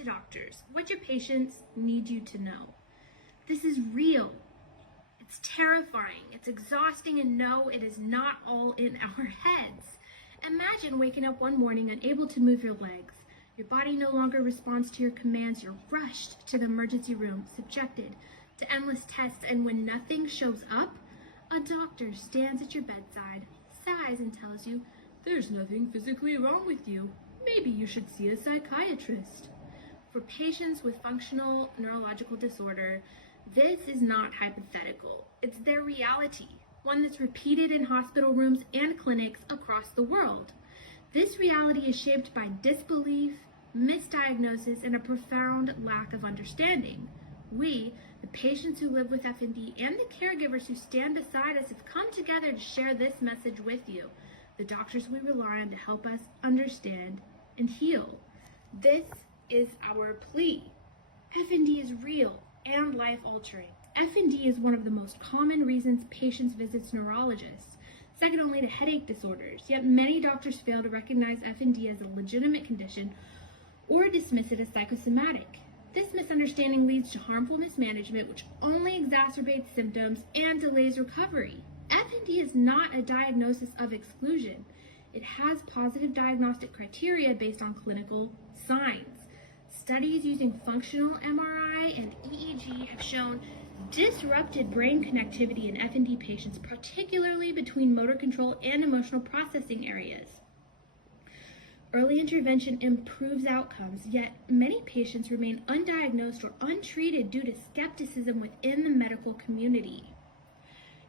to doctors what your patients need you to know. This is real. It's terrifying. It's exhausting, and no, it is not all in our heads. Imagine waking up one morning unable to move your legs. Your body no longer responds to your commands. You're rushed to the emergency room, subjected to endless tests, and when nothing shows up, a doctor stands at your bedside, sighs, and tells you, "There's nothing physically wrong with you. Maybe you should see a psychiatrist." For patients with functional neurological disorder, this is not hypothetical. It's their reality, one that's repeated in hospital rooms and clinics across the world. This reality is shaped by disbelief, misdiagnosis, and a profound lack of understanding. We, the patients who live with FND, and the caregivers who stand beside us have come together to share this message with you, the doctors we rely on to help us understand and heal. This is our plea. FND is real and life-altering. FND is one of the most common reasons patients visit neurologists, second only to headache disorders, yet many doctors fail to recognize FND as a legitimate condition or dismiss it as psychosomatic. This misunderstanding leads to harmful mismanagement, which only exacerbates symptoms and delays recovery. FND is not a diagnosis of exclusion. It has positive diagnostic criteria based on clinical signs. Studies using functional MRI and EEG have shown disrupted brain connectivity in FND patients, particularly between motor control and emotional processing areas. Early intervention improves outcomes, yet many patients remain undiagnosed or untreated due to skepticism within the medical community.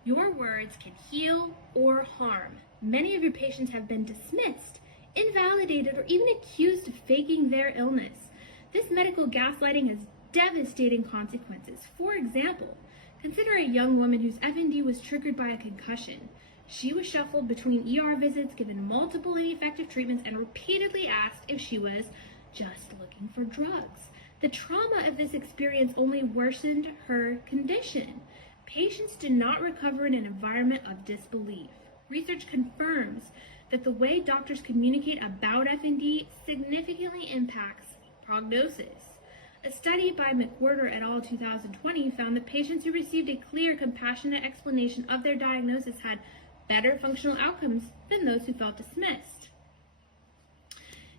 Your words can heal or harm. Many of your patients have been dismissed, invalidated, or even accused of faking their illness. This medical gaslighting has devastating consequences. For example, consider a young woman whose FND was triggered by a concussion. She was shuffled between ER visits, given multiple ineffective treatments, and repeatedly asked if she was just looking for drugs. The trauma of this experience only worsened her condition. Patients do not recover in an environment of disbelief. Research confirms that the way doctors communicate about FND significantly impacts prognosis. A study by McWhorter et al. 2020 found that patients who received a clear, compassionate explanation of their diagnosis had better functional outcomes than those who felt dismissed.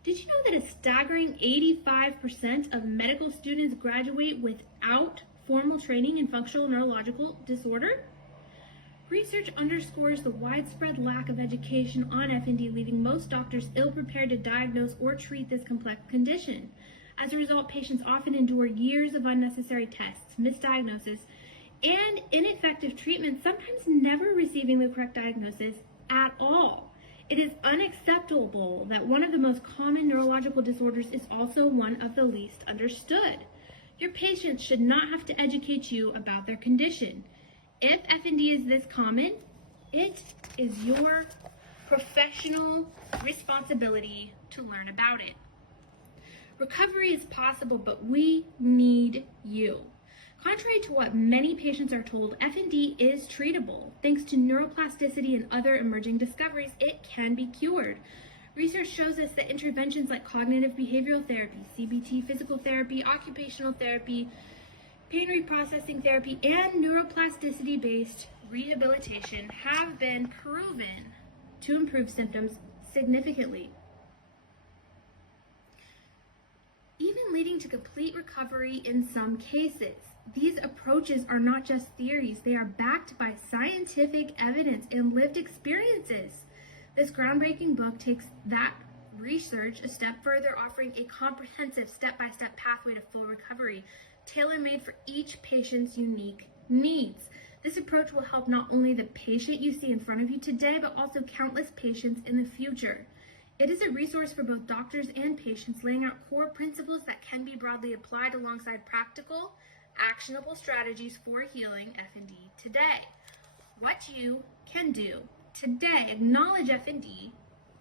Did you know that a staggering 85% of medical students graduate without formal training in functional neurological disorder? Research underscores the widespread lack of education on FND, leaving most doctors ill-prepared to diagnose or treat this complex condition. As a result, patients often endure years of unnecessary tests, misdiagnosis, and ineffective treatment, sometimes never receiving the correct diagnosis at all. It is unacceptable that one of the most common neurological disorders is also one of the least understood. Your patients should not have to educate you about their condition. If FND is this common, it is your professional responsibility to learn about it. Recovery is possible, but we need you. Contrary to what many patients are told, FND is treatable. Thanks to neuroplasticity and other emerging discoveries, it can be cured. Research shows us that interventions like cognitive behavioral therapy, CBT, physical therapy, occupational therapy, pain reprocessing therapy, and neuroplasticity-based rehabilitation have been proven to improve symptoms significantly, even leading to complete recovery in some cases. These approaches are not just theories, they are backed by scientific evidence and lived experiences. This groundbreaking book takes that research a step further, offering a comprehensive step-by-step pathway to full recovery, tailor-made for each patient's unique needs. This approach will help not only the patient you see in front of you today, but also countless patients in the future. It is a resource for both doctors and patients, laying out core principles that can be broadly applied alongside practical, actionable strategies for healing FND today. What you can do today: acknowledge FND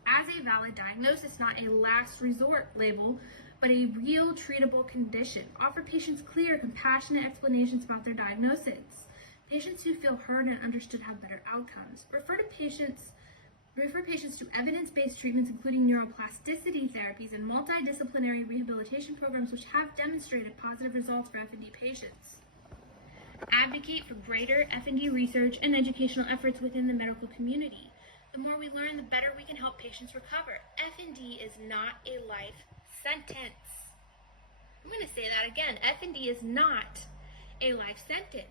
as a valid diagnosis, not a last resort label, but a real treatable condition. Offer patients clear, compassionate explanations about their diagnosis. Patients who feel heard and understood have better outcomes. Refer to patients We refer patients to evidence-based treatments, including neuroplasticity therapies and multidisciplinary rehabilitation programs, which have demonstrated positive results for FND patients. Advocate for greater FND research and educational efforts within the medical community. The more we learn, the better we can help patients recover. FND is not a life sentence. I'm going to say that again. FND is not a life sentence.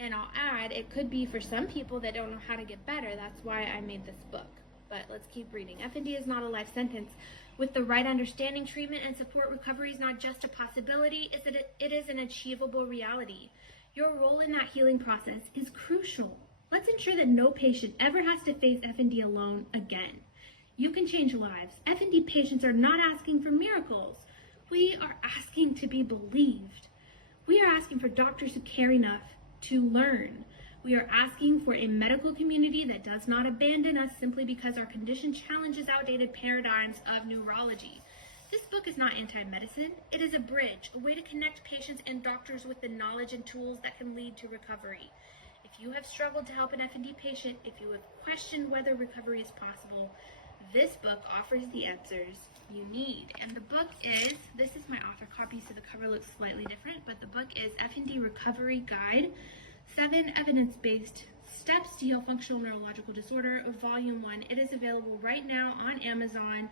And I'll add, it could be for some people that don't know how to get better. That's why I made this book. But let's keep reading. FND is not a life sentence. With the right understanding, treatment, and support, recovery is not just a possibility, it is an achievable reality. Your role in that healing process is crucial. Let's ensure that no patient ever has to face FND alone again. You can change lives. FND patients are not asking for miracles. We are asking to be believed. We are asking for doctors who care enough to learn. We are asking for a medical community that does not abandon us simply because our condition challenges outdated paradigms of neurology. This book is not anti-medicine. It is a bridge, a way to connect patients and doctors with the knowledge and tools that can lead to recovery. If you have struggled to help an FND patient, if you have questioned whether recovery is possible, this book offers the answers you need. And the book is, this is my author copy, so the cover looks slightly different, but the book is FND Recovery Guide, 7 Evidence-Based Steps to Heal Functional Neurological Disorder, Volume 1. It is available right now on Amazon.